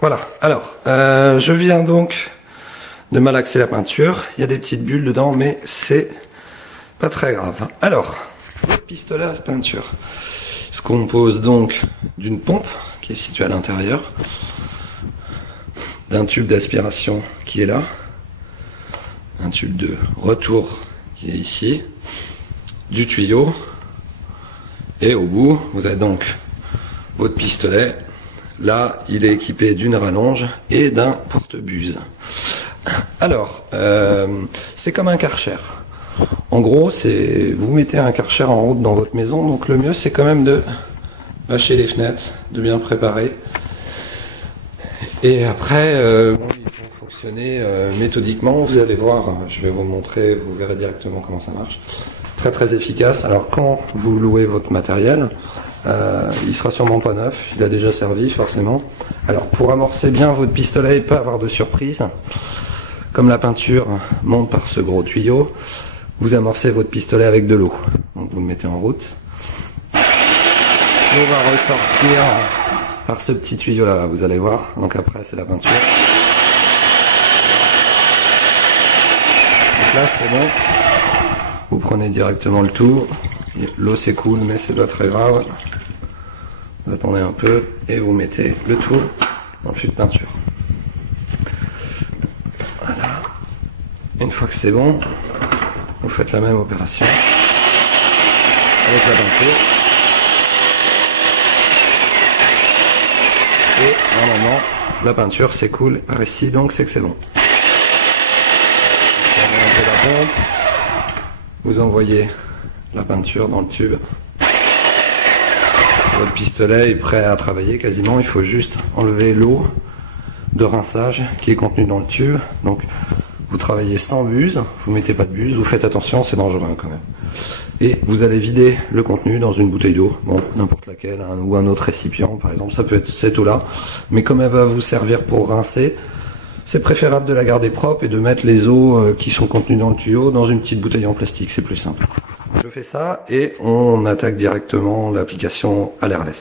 Voilà, alors, je viens donc de malaxer la peinture. Il y a des petites bulles dedans, mais c'est pas très grave. Alors, le pistolet à peinture se compose donc d'une pompe qui est située à l'intérieur, d'un tube d'aspiration qui est là, un tube de retour qui est ici, du tuyau, et au bout, vous avez donc votre pistolet. Là, il est équipé d'une rallonge et d'un porte-buse. Alors, c'est comme un Karcher. En gros, vous mettez un Karcher en route dans votre maison, donc le mieux c'est quand même de bâcher les fenêtres, de bien préparer. Et après, il faut fonctionner méthodiquement. Vous allez voir, je vais vous montrer, vous verrez directement comment ça marche. Très très efficace. Alors quand vous louez votre matériel, il sera sûrement pas neuf, il a déjà servi forcément. Alors pour amorcer bien votre pistolet et pas avoir de surprise, comme la peinture monte par ce gros tuyau, vous amorcez votre pistolet avec de l'eau. Donc vous le mettez en route. L'eau va ressortir par ce petit tuyau là, vous allez voir. Donc après c'est la peinture. Donc là c'est bon. Vous prenez directement le tour. L'eau s'écoule mais c'est pas très grave. Vous attendez un peu et vous mettez le tout dans le fût de peinture. Voilà. Une fois que c'est bon, vous faites la même opération avec la peinture. Et normalement, la peinture s'écoule par ici, donc c'est que c'est bon. Vous envoyez la peinture dans le tube. Votre pistolet est prêt à travailler quasiment, il faut juste enlever l'eau de rinçage qui est contenue dans le tube. Donc vous travaillez sans buse, vous mettez pas de buse, vous faites attention, c'est dangereux quand même. Et vous allez vider le contenu dans une bouteille d'eau, bon n'importe laquelle, ou un autre récipient par exemple, ça peut être cette eau-là, mais comme elle va vous servir pour rincer, c'est préférable de la garder propre et de mettre les eaux qui sont contenues dans le tuyau dans une petite bouteille en plastique, c'est plus simple. Je fais ça et on attaque directement l'application à l'airless.